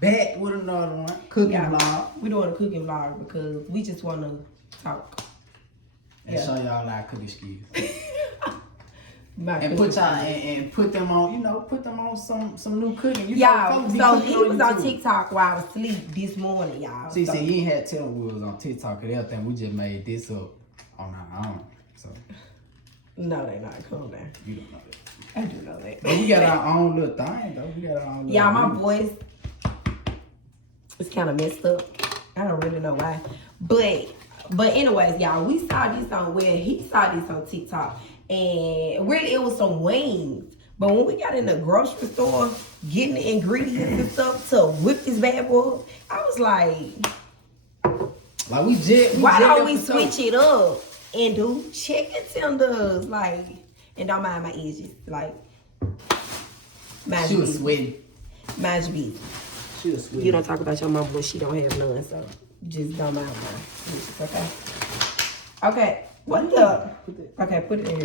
back with another one. Cooking vlog. We doing a cooking vlog because we just want to talk. And show y'all our cooking skills. And put y'all and put them on, you know, put them on some new cooking. Y'all, so he was on TikTok while I was asleep this morning, y'all. See, he ain't had to tell them we was on TikTok and everything. We just made this up on our own. So no, they not. Calm down. You don't know that. I do know that. But we got our own little thing though. We got our own little y'all, my voice is kind of messed up. I don't really know why. But anyways, y'all, we saw this on he saw this on TikTok. And really, it was some wings. But when we got in the grocery store, getting the ingredients and stuff to whip this bad boy, I was like why don't we switch it up and do chicken tenders? Like, and don't mind my edges. Like, she was sweating. Mind your business. She was sweating. You don't talk about your mama, but she don't have none, so just don't mind mine. Okay? Okay. What the? Okay, put it in.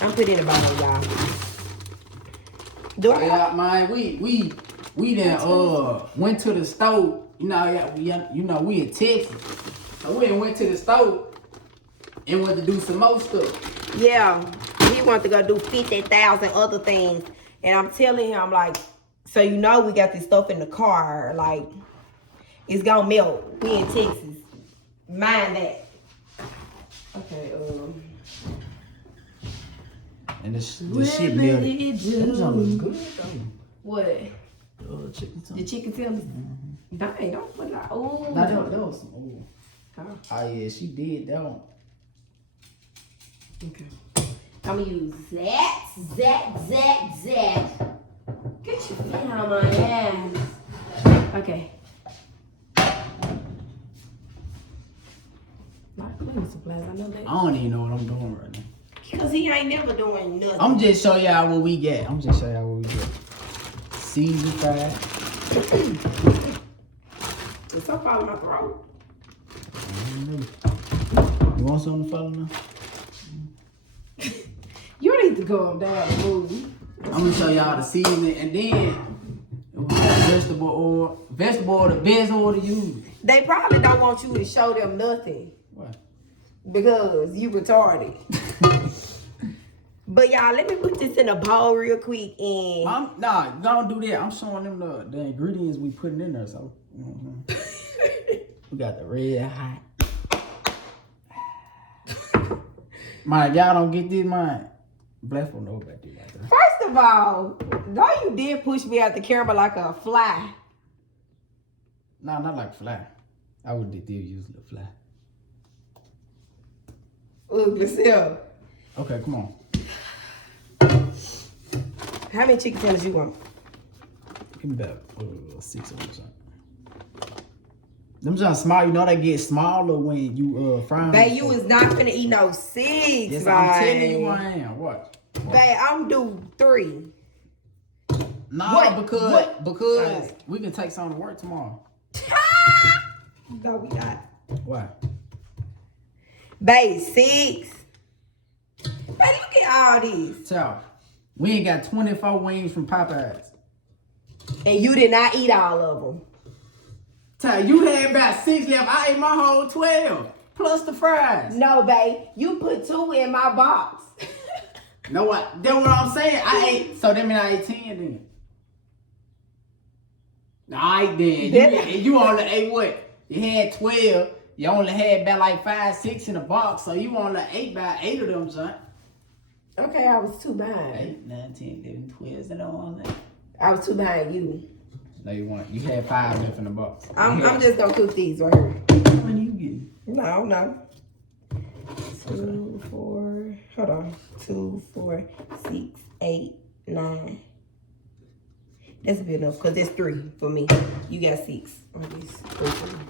I'm putting it in the bottom, y'all. Do I? Yeah, man, we then went to the store. You know, we in Texas. So we went to the store and went to do some more stuff. Yeah, he wanted to go do 50,000 other things, and I'm telling him, I'm like, so you know we got this stuff in the car, like it's gonna melt. We in Texas. Mind that. Okay, and the shit melted. That looks good though. What? Chicken tenders. The chicken tenders? Dang, don't put that. Oh. That was some. Oh yeah, she did that one. Okay. I'm gonna use that. Get your feet out of my ass. Okay. Not cleaning supplies, I know that. I don't even know what I'm doing right now. Because he ain't never doing nothing. I'm just show y'all what we get. Season fried. Is something fall in my throat? You want something to fall now? You need to go down and move. I'm gonna show y'all the seasoning, and then vegetable oil, the best oil to use. They probably don't want you to show them nothing. What? Because you retarded. But y'all, let me put this in a bowl real quick and don't do that. I'm showing them the ingredients we putting in there. So we got the red hot. Man, y'all don't get this, man. Bless will know about this. First of all, though you did push me out the camera like a fly. No, not like a fly. I would did use a fly. Ugly self. Okay, come on. How many chicken tenders you want? Give me about 6 or something. Them just small, you know they get smaller when you fry them. Babe, you is not finna eat no 6. Yes, I'm telling you I am. What? Babe, I'm do 3. No, because we can take some to work tomorrow. No, we not. Why? Babe, 6. Babe, look at all these. Child, we ain't got 24 wings from Popeyes. And you did not eat all of them. Child, you had about 6 left. I ate my whole 12. Plus the fries. No, babe. You put 2 in my box. No, what? That's what I'm saying. I ate, so that means I ate 10 then. Alright then. You only ate what? You had 12. You only had about like 5, 6 in the box. So you only ate about 8 of them, son. Okay, I was too behind. 8, 9, 10, 11, 12. Is that all that? I was too behind you. No, you weren't. You had 5 left in the box. I'm just gonna cook these right here. How many you getting? No. 2, 4. Hold on. 2, 4, 6, 8, 9. That's good enough because that's 3 for me. You got 6 on this. 3 for me.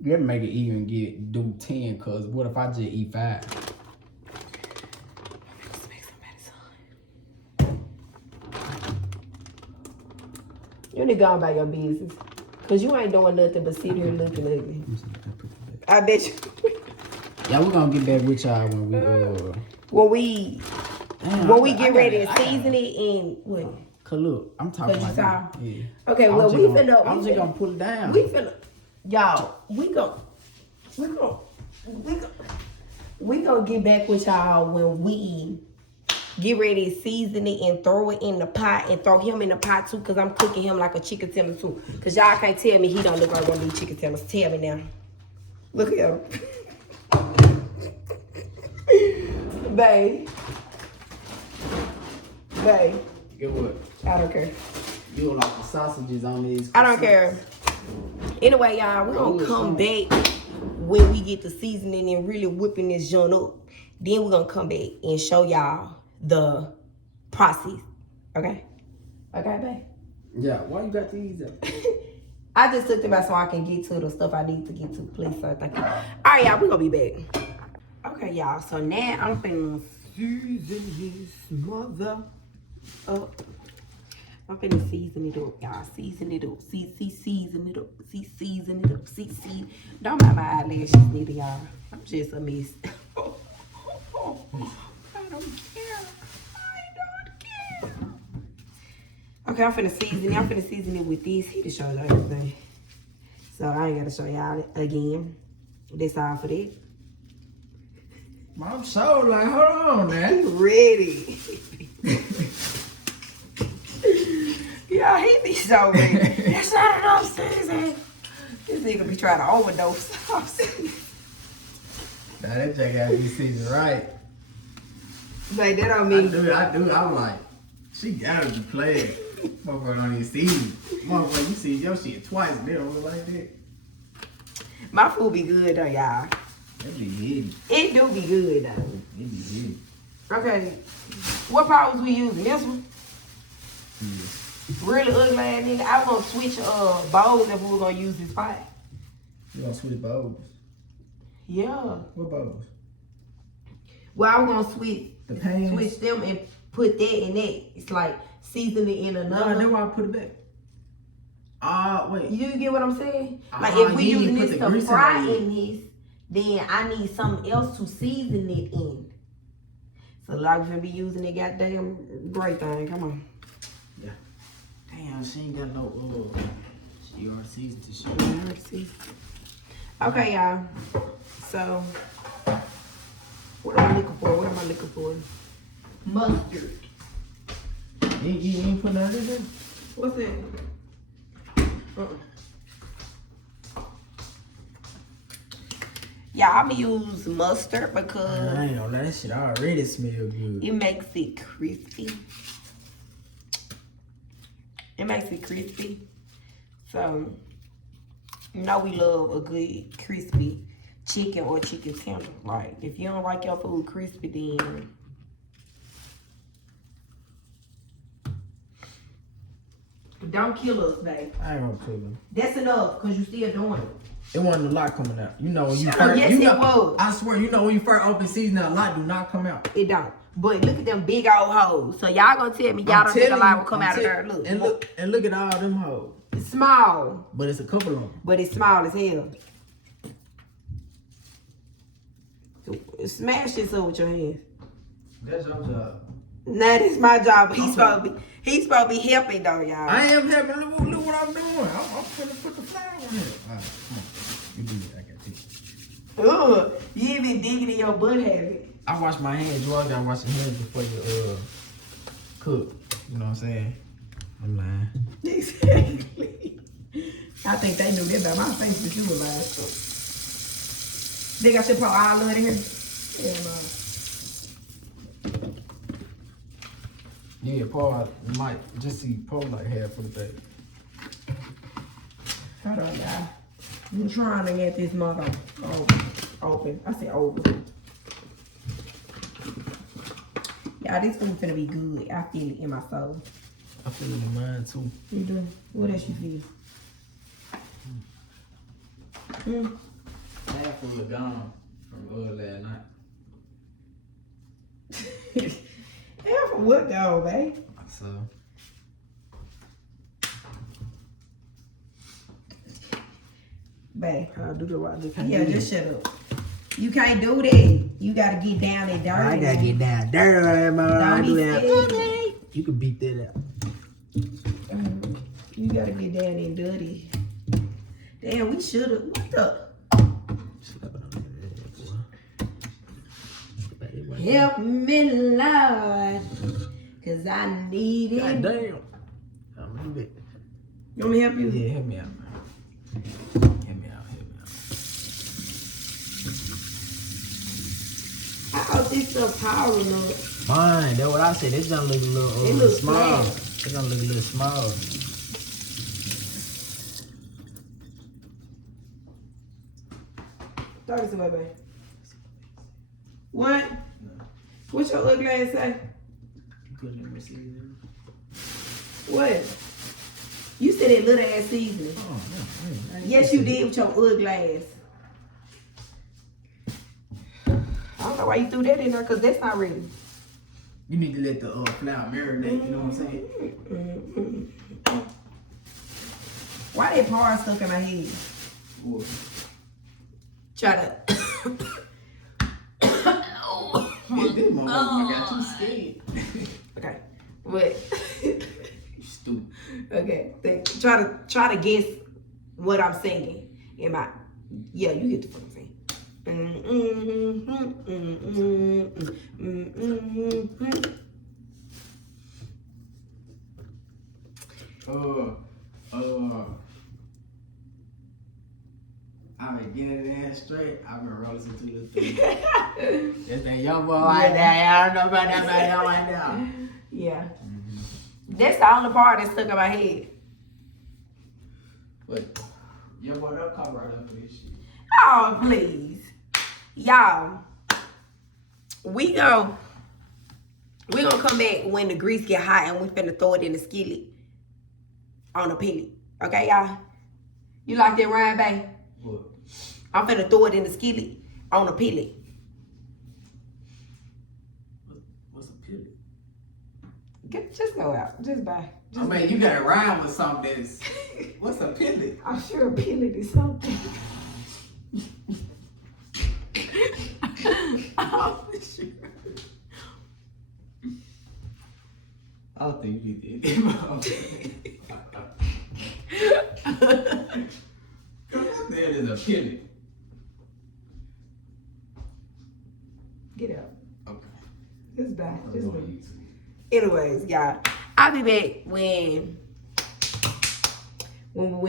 You have to make it even do 10, cause what if I just eat 5? You need to go about your business. Cause you ain't doing nothing but sit here looking ugly. I bet you. Yeah, we're gonna get back with y'all when we when we get ready to season it and what? Cause look, I'm talking Cause you about saw. yeah. Okay, I'm well just we gonna- finna. I'm just gonna pull it down. We finna, y'all. We gonna get back with y'all when we get ready to season it and throw it in the pot and throw him in the pot too. Cause I'm cooking him like a chicken tender too. Cause y'all can't tell me he don't look like one of these chicken tenders. Tell me now. Look at him. Babe. Get what? I don't care. You don't like the sausages on these? I don't care. Anyway, y'all, we're gonna come back when we get the seasoning and really whipping this joint up. Then we're gonna come back and show y'all the process. Okay? Okay, babe? Yeah, why you got these up? I just took them out so I can get to the stuff I need to get to. Please, sir. Thank you. All right, y'all, we're gonna be back. Okay, y'all, so now I'm finna season his mother up. I'm finna season it up, y'all. Season it up. Season it up. Season it up. Don't mind my eyelashes, neither, y'all. I'm just a mess. I don't care. Okay, I'm finna season it. I'm finna season it with this. He just showed y'all everything. So I ain't gotta show y'all it again. That's all for that. I'm so like, hold on, man. He ready. Yeah, he be so ready. That's not enough season. This nigga be trying to overdose. Now that jack gotta be seasoned right. Like, that don't mean. I do. I'm like, she gotta be playing. Motherfucker don't even season. Motherfucker, you see your shit twice and they don't look like that. My food be good though, y'all. It be hidden. It do be good though. It be hidden. Okay, what pot was we using? This one? Yeah. Really ugly ass nigga. I was gonna switch bowls if we were gonna use this pot. You gonna switch bowls? Yeah. What bowls? Well, I was gonna switch The pans? switch them and put that in that. It's like season it in another. No, that's why I put it back. Wait. You get what I'm saying? Like Uh-huh, if we you using put this the to grease fry in it. in this, then I need something else to season it in. So like we're gonna be using the goddamn great thing. Come on. Yeah. Damn, she ain't got no she already seasoned this shit. Okay, y'all. So what am I looking for? Mustard. You ain't put none of this in? What's that? Yeah, I'm gonna use mustard because I ain't gonna lie, that shit already smell good. it makes it crispy. So, you know we love a good crispy chicken or chicken tender. Like, if you don't like your food crispy, then don't kill us, babe. I ain't gonna kill them. That's enough, because you still doing it. It wasn't a lot coming out. You know when you Shut up, first, yes, you it know, was. I swear, you know when you first open season, a lot do not come out. It don't. But look at them big old hoes. So y'all gonna tell me y'all don't think a lot will come out of there. Look. And look at all them hoes. It's small. But it's a couple of them. But it's small as hell. So, smash this up with your hands. That's your job. Nah, this my job. But he's supposed to be helping though, y'all. I am helping. Look what I'm doing. I'm finna put the flour on here. All right, come on. You do it. I got you. Ugh, you ain't been digging in your butt, have it? I wash my hands. You all gotta wash your hands before you cook. You know what I'm saying? I'm lying. Exactly. I think they knew that about my face, but you were lying. Think I should put all of it in here? Yeah, Paul might just see Paul like half of the thing. Hold on, y'all. I'm trying to get this mother open. I said open. Y'all, this food finna be good. I feel it in my soul. I feel it in mine too. You do? What else you feel? Half of it gone from last night. Half of what though, babe? So. Babe. I'll do the right thing. Yeah, just shut up. You can't do that. You gotta get down and dirty. I gotta get down dirty, man. Don't I do be that. scared. You can beat that out. You gotta get down and dirty. Damn, we should've. What the? Help me, Lord, cause I need it. God damn. I'm a bit. You want me to help you? Yeah, help me out, man. Help me out. I hope this stuff tall enough. Fine, that's what I said. This gonna look a little It looks small. flat. It's gonna look a little small. Talk to somebody, babe. What? What's your ugly ass say? What? You said that little ass seasoning. Oh, no. Yes, you did with your ugly ass. I don't know why you threw that in there, because that's not ready. You need to let the flour marinate, you know what I'm saying? Why that part stuck in my head? What? Try to. This motherfucker got too scared. Okay. What? You stupid. Okay. Try to guess what I'm singing. Yeah, you get the fuck I'm saying. I've been getting it in straight. I've been rolling to the thing. That's that young boy like that. I don't know about that man right now. Yeah. That's the only part that stuck in my head. But young boy, don't come right up for this shit. Oh, please. Y'all, we gonna come back when the grease get hot and we finna throw it in the skillet on a pellet. Okay, y'all? You like that rhyme, babe? What? I'm finna throw it in the skillet on a pellet. What's a pellet? Just go out. Just buy. I mean, you gotta rhyme with something that's... What's a pellet? I'm sure a pellet is something. I'm sure. I don't think you did. That is a pellet. Get out. Okay. Just buy. Just Just buy. Anyways, y'all, I'll be back when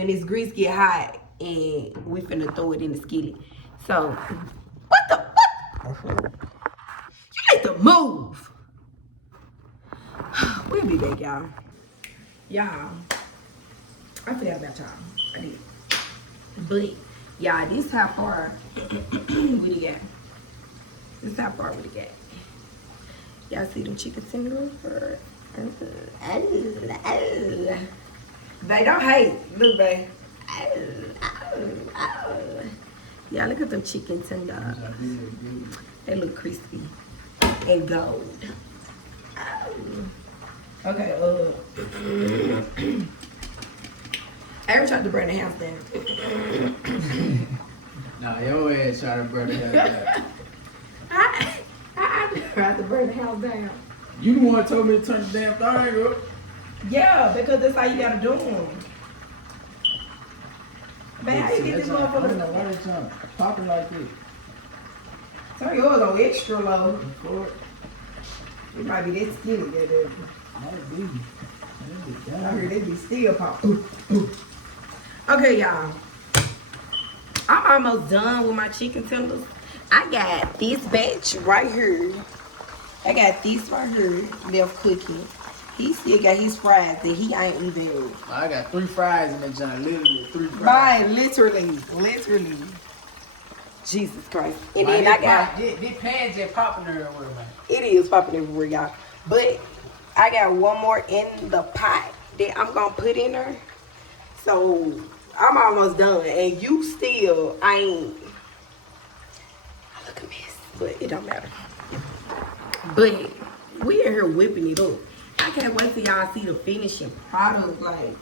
this grease get hot and we finna throw it in the skillet. So, what? You need to move. We'll be back, y'all. Y'all, I forgot about y'all. I did. But, y'all, this how far we got. This how far we got. Y'all see them chicken tenders? They don't hate. Look, babe. Yeah, look at them chicken tenders. They look crispy and gold. Okay, Aayron tried to burn the house down. Nah, your ass trying to burn it down. I tried to burn the house down. You the one who told me to turn the damn thing up. Yeah, because that's how you gotta do them. Man, how you get this I don't know motherfucker? why they trying to pop it like this. Turn yours on extra low. Before It might be that skinny that is. might be. I heard they be still pop. Okay, y'all. I'm almost done with my chicken tenders. I got this batch right here. I got this right here left cooking. He still got his fries that he ain't even. I got 3 fries in that joint. Literally 3 fries. Right, literally. Jesus Christ. And then I got. These pans just popping everywhere, man. It is popping everywhere, y'all. But I got one more in the pot that I'm gonna put in there. So I'm almost done. And you still ain't. I look a mess, but it don't matter. But we in here whipping it up. I can't wait till y'all see the finishing product. Like,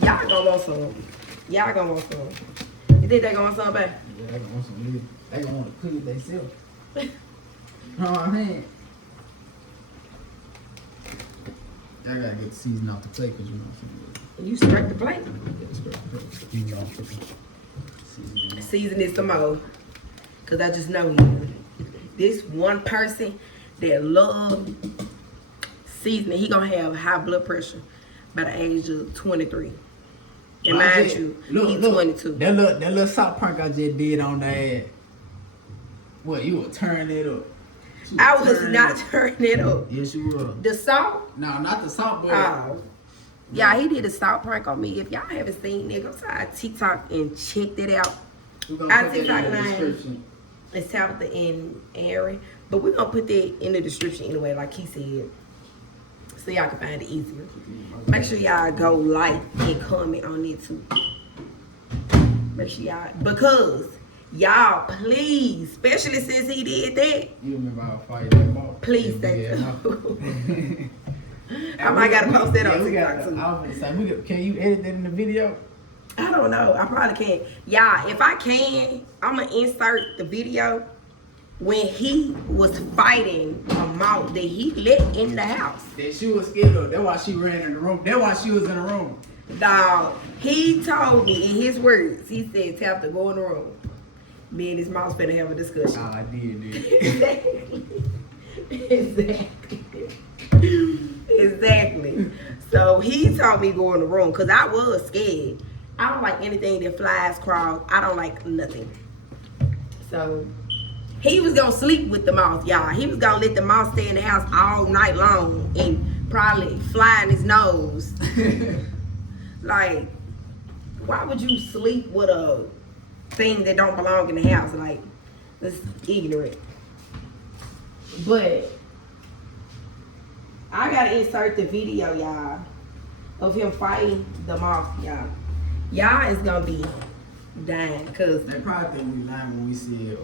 y'all gonna want some. Y'all gonna want some. You think they gonna want some, babe? Yeah, they gonna want some meat. They gonna want to cook it themselves. You know what I mean? I gotta get the season off the plate because you know what You scrape the plate. I'm saying. Season it some more. Cause I just know you. This one person that love seasoning, he gonna have high blood pressure by the age of 23. And mind you, he's 22. That little salt prank I just did on that. What, you would turn it up? I was not turning it up. Yes, you were. The salt? No, not the salt, but... Oh. Yeah, he did a salt prank on me. If y'all haven't seen it, go to TikTok and check that out. Our TikTok name is Tabitha and Aayron. But we're going to put that in the description anyway, like he said. So y'all can find it easier. Make sure y'all go like and comment on it too. Make sure y'all... Because... Y'all, please, especially since he did that. You remember how I fight that ball? Please, thank you. I might gotta post that on TikTok too. Can you edit that in the video? I don't know. I probably can. Y'all, if I can, I'm gonna insert the video when he was fighting a mouse that he let in the house. That she was scared of. That's why she ran in the room. That's why she was in the room. Dog, he told me in his words, he said, Tabitha, go in the room. Me and his mouse finna have a discussion. Oh, I did. Exactly. So he told me go in the room because I was scared. I don't like anything that flies, crawls. I don't like nothing. So he was gonna sleep with the mouse, y'all. He was gonna let the mouse stay in the house all night long and probably fly in his nose. Like, why would you sleep with a thing that don't belong in the house? Like, that's ignorant. But I gotta insert the video, y'all, of him fighting the mouse, y'all. Y'all is gonna be dying, cause they probably think we lying when we said,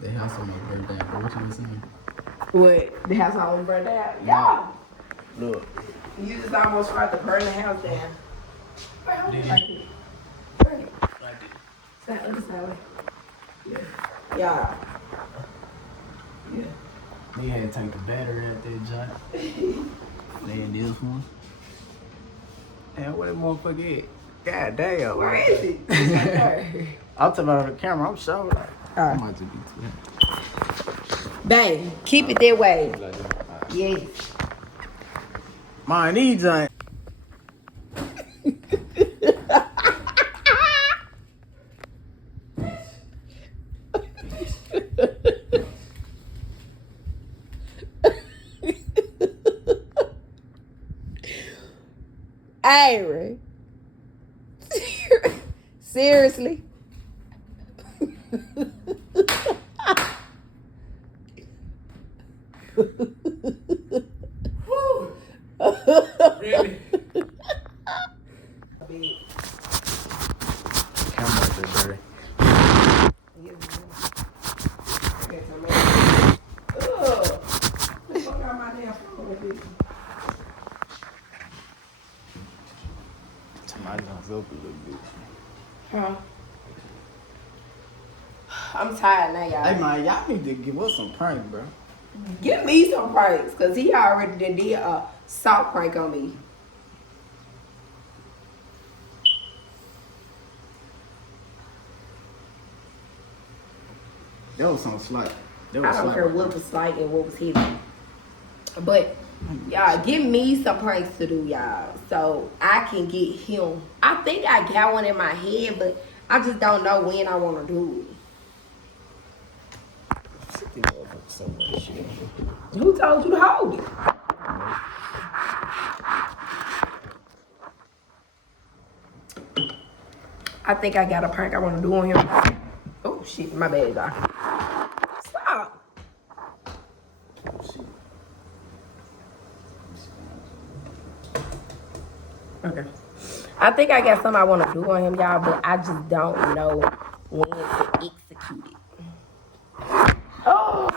the house almost burned down. What you was saying? What? The house almost burned down? Y'all. Look. You just almost tried to burn the house down. Wait, hold on. Like it. Burn it. Like this. That other side. Yeah. Yeah. Yeah. They had to take the battery out there, John. Then this one. Damn, what that motherfucker is? God damn. Where is it? It's right there. I'm talking about the camera. I'm sure. Like, Alright. I might just be too. Bang. Keep it that way. Yes. Mine needs a. Aayron. Seriously? Really? Camera's dirty. Somebody comes up a little bit. Huh? I'm tired now, y'all. Hey man, y'all need to give us some prank, bro. Give me some pranks, cause he already did a salt prank on me. That was some slight. I don't care what was slight and what was heavy. But y'all, give me some pranks to do, y'all, so I can get him. I think I got one in my head, but I just don't know when I want to do it. Who told you to hold it? I think I got a prank I want to do on him. Oh shit, my bad, y'all. Stop. Okay. I think I got something I want to do on him, y'all, but I just don't know when to execute it. Oh!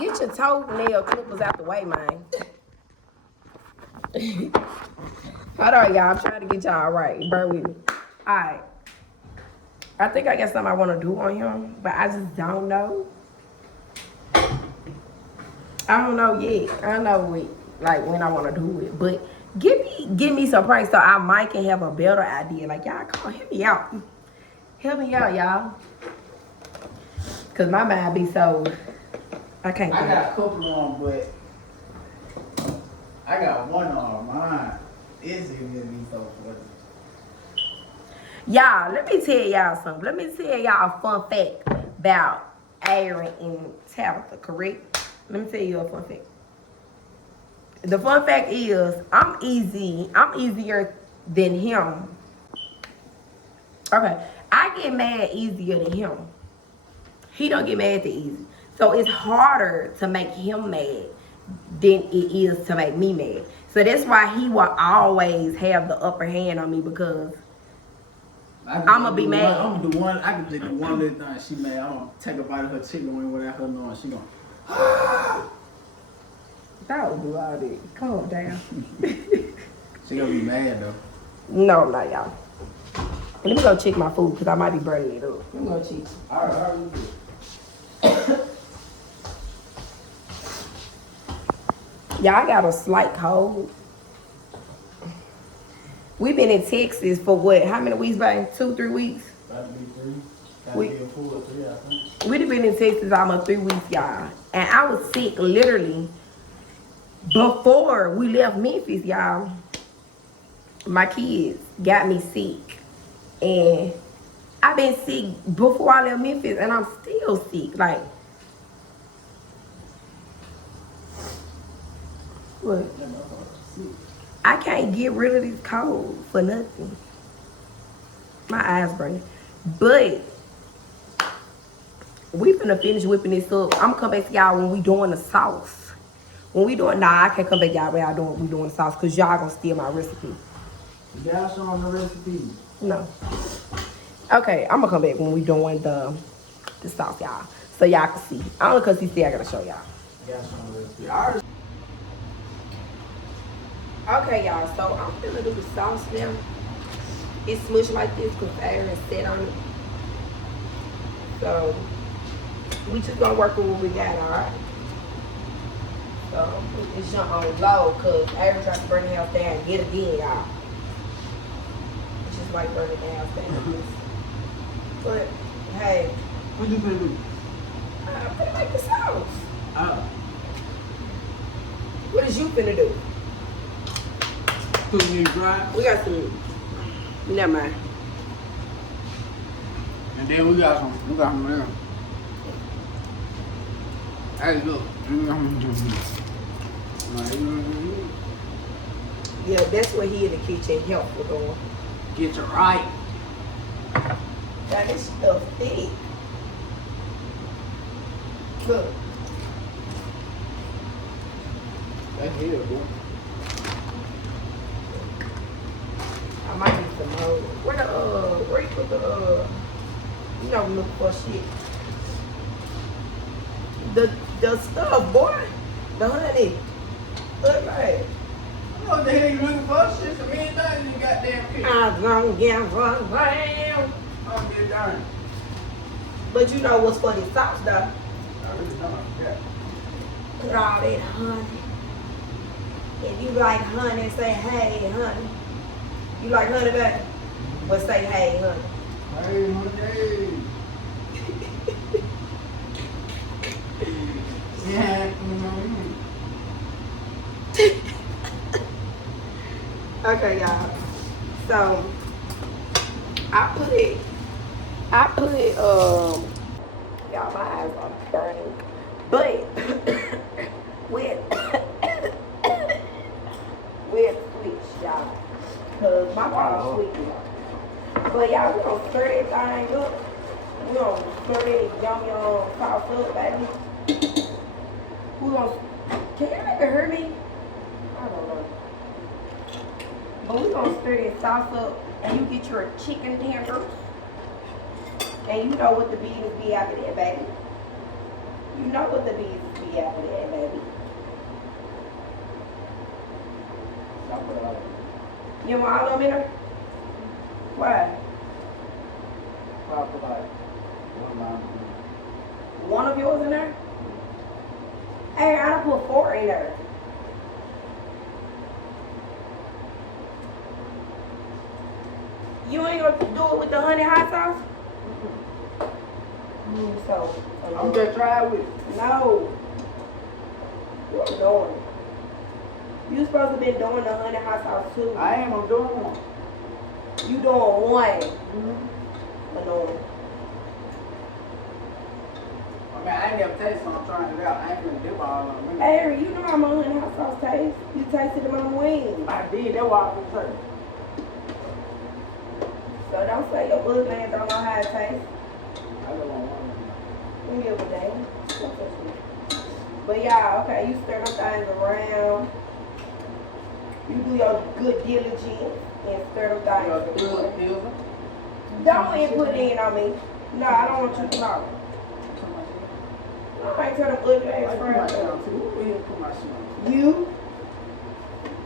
Get your toenail clippers out the way, man. Hold on, y'all. I'm trying to get y'all right. Burn with me. Alright. I think I got something I want to do on him, but I just don't know. I don't know yet. I don't know like when I want to do it, but give me some pranks so I might can have a better idea. Like y'all, come on, help me out, y'all. Cause my mind be so. I can't. I got a couple on, but I got one on mine. It's gonna be so funny. Y'all, let me tell y'all something. Let me tell y'all a fun fact about Aayron and Tabitha, correct? Let me tell you a fun fact. The fun fact is, I'm easier than him. Okay, I get mad easier than him. He don't get mad that easy. So it's harder to make him mad than it is to make me mad. So that's why he will always have the upper hand on me because I'm gonna be mad. I'm gonna do one. I can do one little thing. She mad. I'm gonna take a bite of her chicken wing without her knowing. She gonna. That would do all that. Calm down. She gonna be mad though. No, I'm not, y'all. Let me go check my food because I might be burning it up. Let me go check. All right. Y'all, I got a slight cold. We've been in Texas for what? How many weeks, babe? 2-3 weeks? That'd be 3. That'd be a full 3, I think. We've been in Texas almost 3 weeks, y'all. And I was sick literally before we left Memphis, y'all. My kids got me sick. And I've been sick before I left Memphis and I'm still sick. Like, what? I can't get rid of this cold for nothing. My eyes burning. But we finna finish whipping this up. I'm gonna come back to y'all when we doing the sauce. When we doing, I can't come back y'all when we doing the sauce because y'all gonna steal my recipe. Y'all showing the recipe? No. Okay, I'm gonna come back when we doing the sauce, y'all. So y'all can see. I don't know because he said I gotta show y'all. Y'all showing the recipe. All right. Okay, y'all, so I'm gonna do the sauce now. It's smushed like this because Aayron set on it. So, we just gonna work with what we got, alright? So, put this jump on low because Aayron tried to burn the house down yet again, y'all. It's just like burning the house down. But, hey. What you finna do? I'm finna make the sauce. Oh. What is you finna do? Put me dry. We got some. Never mind. And then we got some there. Hey, look. Yeah, that's what he in the kitchen helpful doing. Get you right. Got this stuff thick. Look. That's here, boy. I might need some more. Where you put the, you know, look for shit. The stuff, boy. The honey. Look like. What the hell you looking for? Shit, some many things in the goddamn kitchen. I'm gonna get one down. I'm get done. But you know what's for the sauce, though? I really don't. Yeah. Put all that honey. If you like honey, say, hey, honey. You like honey, baby? But say, hey, honey. Hey, honey. Yeah. Okay, y'all. So, I put, y'all, my eyes are burning. But, with switch, y'all. Because my ball's sweet, y'all. But, y'all, we gonna stir that thing up. We gonna stir that yummy sauce up, baby. We gonna, can you make it hear me? I don't know. But we gonna stir this sauce up and you get your chicken tenders. And you know what the business be after that, baby. You know what the business be after that, baby. You want all of them in there? Why? One of yours in there? Hey, I done put 4 in there. You ain't gonna do it with the honey hot sauce? So I'm just trying with it. no. What you doing? You supposed to be doing the honey hot sauce too. I am. I'm doing one. You doing one. Mm-hmm. Annoying. I mean, I ain't never tasted, so I'm trying it out. I ain't gonna dip all of them. Aayron, you know how my honey hot sauce tastes. You tasted them on wings. I did. That's why I was hurt. So don't say your good man don't know how it tastes. I don't want one. Let me give a day. Don't touch me. But yeah, okay, you stir them things around. You do your good diligence and stir them things around. Don't even put it in on me. No, I don't want you to talk. I ain't tell them ugly ass friends. You.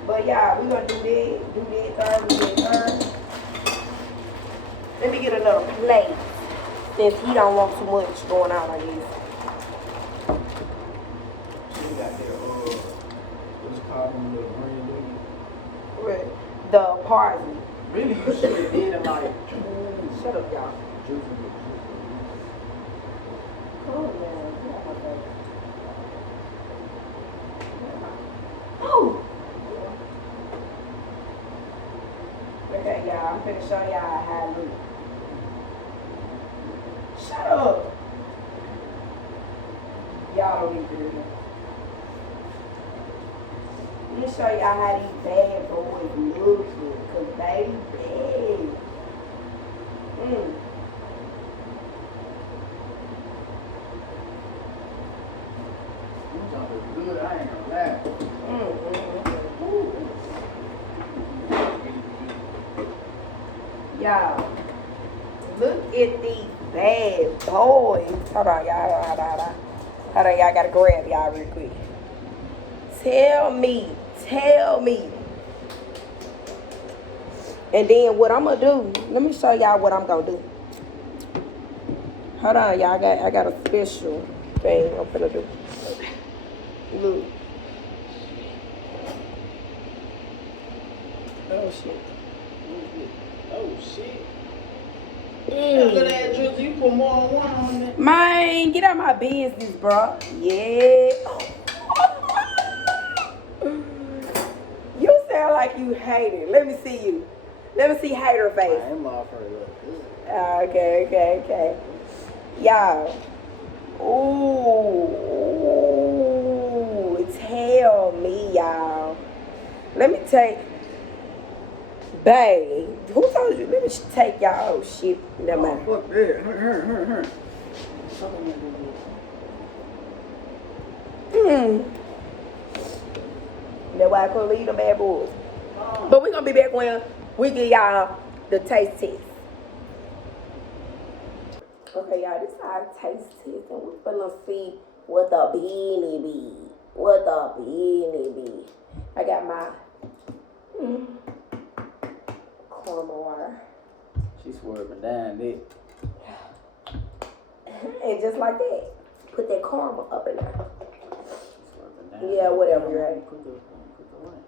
But yeah, we gonna do that, third. Let me get another plate. Since he don't want too much going on, I guess. You got there, what's it called, them little green leaves? Right. The parsley. Really, you should have did it like, shut up, y'all. Oh, man. Oh! Okay, y'all, I'm finna show y'all how to look. Shut up! Y'all don't need to do that. Let me show y'all how these bad boys look, cause they bad. Good, I ain't gonna lie. Y'all, look at these bad boys. Hold on, y'all. Hold on, y'all gotta grab y'all real quick. Tell me. And then what I'm gonna do, let me show y'all what I'm gonna do. Hold on, y'all. I got a special thing I'm gonna do. Look. Oh shit. Oh shit. Look at that juice. You put more than one on there. Man, get out my business, bro. Yeah. You sound like you hate it. Let me see you. Let me see hater face. I am off her look. Okay. Y'all. Ooh. Tell me, y'all. Let me take. Babe. Who told you? Let me take y'all. Oh, shit. Never mind. Fuck that. Her. That's why I couldn't leave them bad boys. But we're going to be back when we give y'all the taste test. Okay, y'all, this is our taste test, and we're gonna see what the beanie be. I got my caramel water. She's swerving down there. And just like that, put that caramel up in there. Swerving down. Yeah, whatever, you're right. Put the ranch.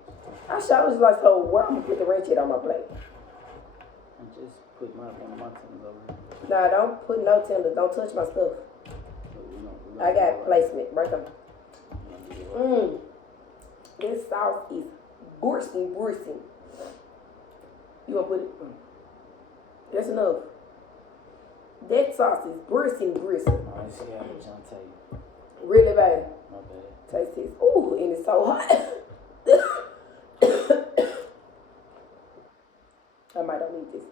I sure was like, so where I'm gonna put the ranch on my plate? I just put one of my tenders over here. Nah, don't put no tenders. Don't touch my stuff. I got placement right there. This sauce is bursting. You gonna put it? That's enough. That sauce is bursting. Alright, see how much I'll tell you. Really, babe? My bad. Taste this. Ooh, and it's so hot. I might not need this.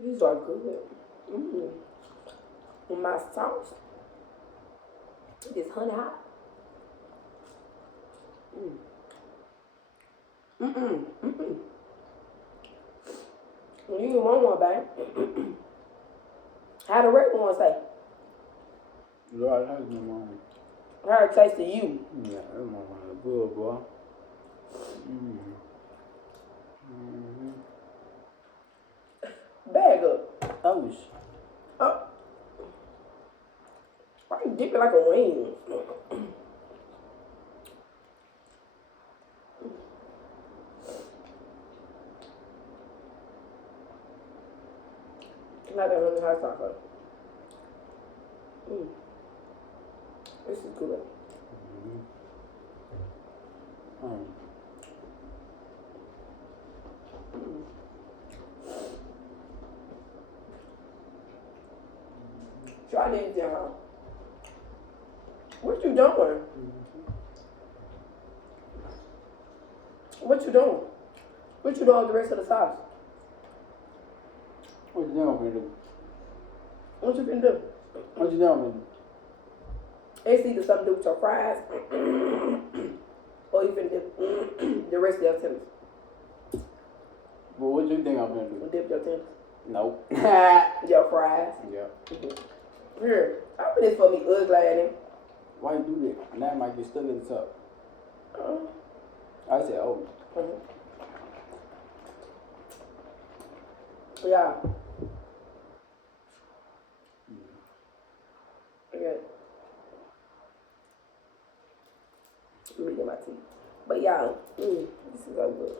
These are good. And my sauce is honey hot. You don't want one, babe. How the red one say? Lord, how's my mom? How it taste to you? Yeah, that's my mom. Good, boy. Bag up. I wish. Oh. Why you dip it like a wing? Not that really hot chocolate. This is good. Try these, y'all. What you doing? What you doing? What you doing with the rest of the sauce? What you doing, man? What you finna do? What you doing, man? It's either something to do with your fries or you finna dip the rest of your tenders. Well, what you think I'm gonna do? Dip your tenders. Nope. Your fries. Yeah. Here, open this for me, ugly ass. Why you do that? Now it might get stuck at the top. I said, oh. Yeah. Okay. Let me get my teeth. But y'all, this is so good.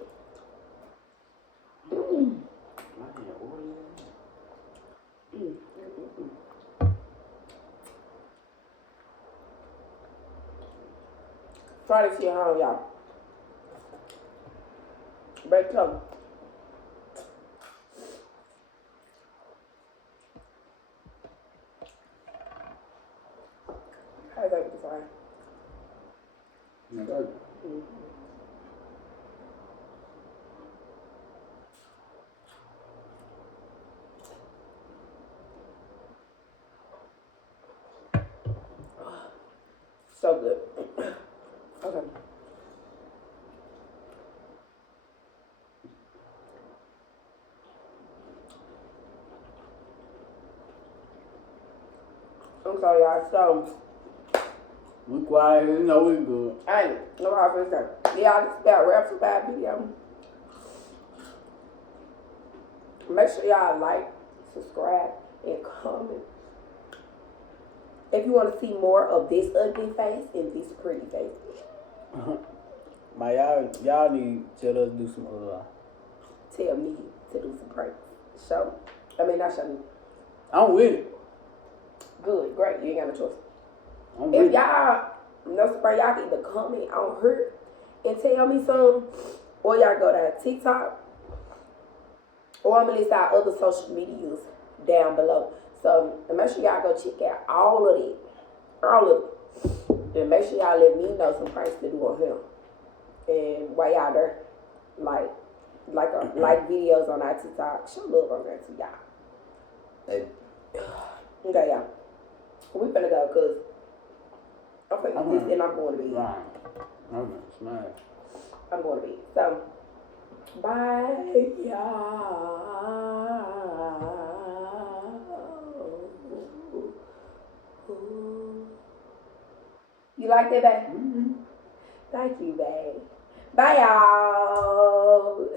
Try this shit home, y'all. Break tongue. How is that with the fry? So good. Okay. I'm sorry, y'all. So, We quiet, you know we good. I ain't no hard first time. Yeah, I just about wraps up that video. Make sure y'all like, subscribe, and comment. If you want to see more of this ugly face and this pretty face. My y'all need to tell us to do some Tell me to do some pranks. Show. I mean, not show me. I'm with it. Good, great. You ain't got no choice. I'm with If it. y'all, no surprise, y'all can either comment on her and tell me some, or y'all go to TikTok, or I'm gonna list our other social medias down below. So make sure y'all go check out all of it. All of it. Then make sure y'all let me know some pranks to do on him. And while y'all there, like videos on our TikTok. Show love on there too, y'all. Hey. Okay, y'all. We finna go, cause I'm finna eat this and I'm going to bed. Right. I'm gonna smash. I'm going to bed. So, bye, y'all. You like that, babe? Thank you, babe. Bye, y'all.